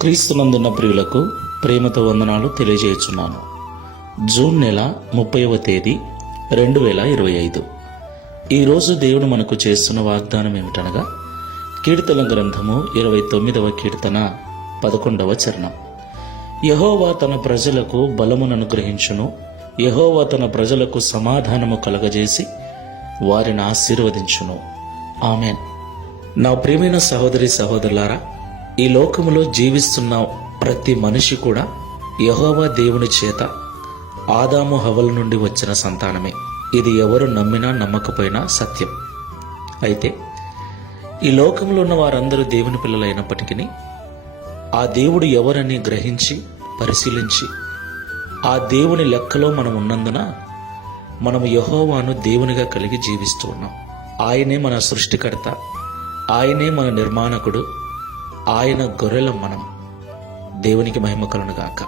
క్రీస్తునందున్న ప్రియులకు ప్రేమతో వందనాలు తెలియజేయుచున్నాను. జూన్ నెల ముప్పైవ తేదీ రెండు వేల ఇరవై ఐదు. ఈరోజు దేవుడు మనకు చేస్తున్న వాగ్దానం ఏమిటనగా కీర్తన గ్రంథము ఇరవై తొమ్మిదవ కీర్తన పదకొండవ చరణం. యహోవా తన ప్రజలకు బలమును అనుగ్రహించును. యహోవా తన ప్రజలకు సమాధానము కలగజేసి వారిని ఆశీర్వదించును. ఆమెన్. నా ప్రియమైన సహోదరి సహోదరులారా ఈ లోకములో జీవిస్తున్న ప్రతి మనిషి కూడా యహోవా దేవుని చేత ఆదాము హవల నుండి వచ్చిన సంతానమే. ఇది ఎవరు నమ్మినా నమ్మకపోయినా సత్యం. అయితే ఈ లోకంలో ఉన్న వారందరూ దేవుని పిల్లలైనప్పటికీ ఆ దేవుడు ఎవరని గ్రహించి పరిశీలించి ఆ దేవుని లెక్కలో మనం ఉన్నందున మనం యహోవాను దేవునిగా కలిగి జీవిస్తూ ఉన్నాం. ఆయనే మన సృష్టికర్త. ఆయనే మన నిర్మాణకుడు. ఆయన గొర్రెల మనం. దేవునికి మహిమ కలును గాక.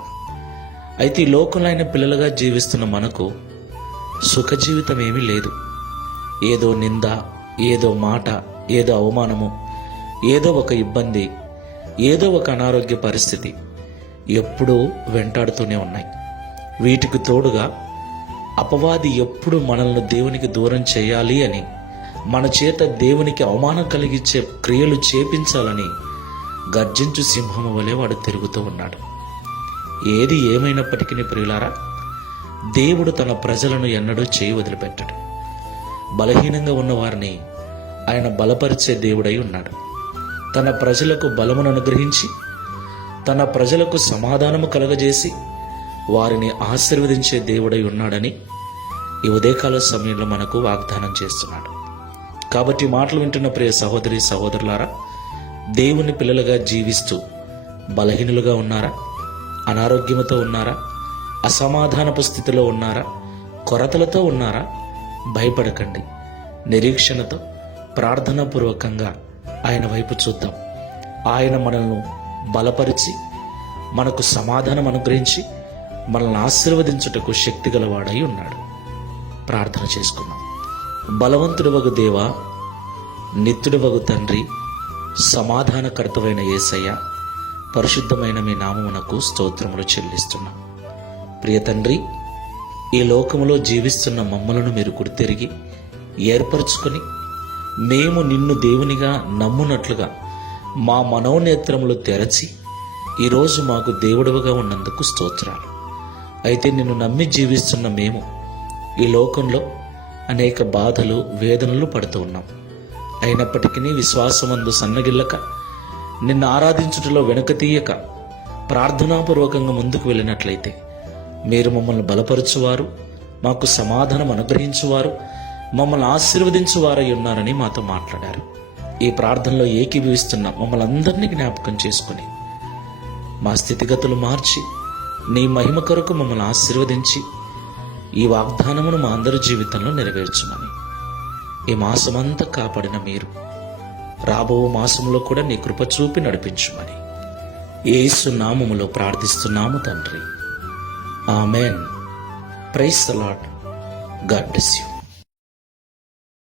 అయితే ఈ లోకంలో ఆయన పిల్లలుగా జీవిస్తున్న మనకు సుఖ జీవితం ఏమీ లేదు. ఏదో నింద ఏదో మాట ఏదో అవమానము ఏదో ఒక ఇబ్బంది ఏదో ఒక అనారోగ్య పరిస్థితి ఎప్పుడూ వెంటాడుతూనే ఉన్నాయి. వీటికి తోడుగా అపవాది ఎప్పుడు మనల్ని దేవునికి దూరం చేయాలి అని మన చేత దేవునికి అవమానం కలిగించే క్రియలు చేపించాలని గర్జించు సింహము వలె వాడు తిరుగుతూ ఉన్నాడు. ఏది ఏమైనప్పటికీ ప్రియులారా దేవుడు తన ప్రజలను ఎన్నడూ చేయి వదిలిపెట్టడు. బలహీనంగా ఉన్న వారిని ఆయన బలపరిచే దేవుడై ఉన్నాడు. తన ప్రజలకు బలమును అనుగ్రహించి తన ప్రజలకు సమాధానము కలగజేసి వారిని ఆశీర్వదించే దేవుడై ఉన్నాడని ఈ ఉదయకాల సమయంలో మనకు వాగ్దానం చేస్తున్నాడు. కాబట్టి మాటలు వింటున్న ప్రియ సహోదరి సహోదరులారా దేవుని పిల్లలుగా జీవిస్తూ బలహీనులుగా ఉన్నారా? అనారోగ్యముతో ఉన్నారా? అసమాధానపు స్థితిలో ఉన్నారా? కొరతలతో ఉన్నారా? భయపడకండి. నిరీక్షణతో ప్రార్థనాపూర్వకంగా ఆయన వైపు చూద్దాం. ఆయన మనల్ని బలపరిచి మనకు సమాధానం అనుగ్రహించి మనల్ని ఆశీర్వదించుటకు శక్తి గలవాడై ఉన్నాడు. ప్రార్థన చేసుకున్నాం బలవంతుడు వగు దేవా నిత్యుడు వగు తండ్రి సమాధానకర్తవైన ఏసయ్య పరిశుద్ధమైన మీ నామమునకు స్తోత్రములు చెల్లిస్తున్నాం. ప్రియ తండ్రి ఈ లోకములో జీవిస్తున్న మమ్మలను మీరు గుర్తెరిగి ఏర్పరచుకొని మేము నిన్ను దేవునిగా నమ్మునట్లుగా మా మనోనేత్రములు తెరచి ఈరోజు మాకు దేవుడవుగా ఉన్నందుకు స్తోత్రాలు. అయితే నిన్ను నమ్మి జీవిస్తున్న మేము ఈ లోకంలో అనేక బాధలు వేదనలు పడుతూ ఉన్నాం. అయినప్పటికీ విశ్వాసమందు సన్నగిల్లక నిన్ను ఆరాధించుటలో వెనుక తీయక ప్రార్థనాపూర్వకంగా ముందుకు వెళ్ళినట్లయితే మీరు మమ్మల్ని బలపరచువారు మాకు సమాధానం అనుగ్రహించువారు మమ్మల్ని ఆశీర్వదించువారై ఉన్నారని మాతో మాట్లాడారు. ఈ ప్రార్థనలో ఏకీభవిస్తున్న మమ్మల్ని అందరినీ జ్ఞాపకం చేసుకుని మా స్థితిగతులు మార్చి నీ మహిమ కొరకు మమ్మల్ని ఆశీర్వదించి ఈ వాగ్దానమును మా అందరి జీవితంలో నెరవేర్చమని. ఈ మాసమంతా కాపాడిన మీరు. రాబో మాసంలో కూడా నీ కృప చూపి నడిపించుమని. ఏసు నామములో ప్రార్థిస్తున్నాము తండ్రి. Amen. Praise a lot God bless you.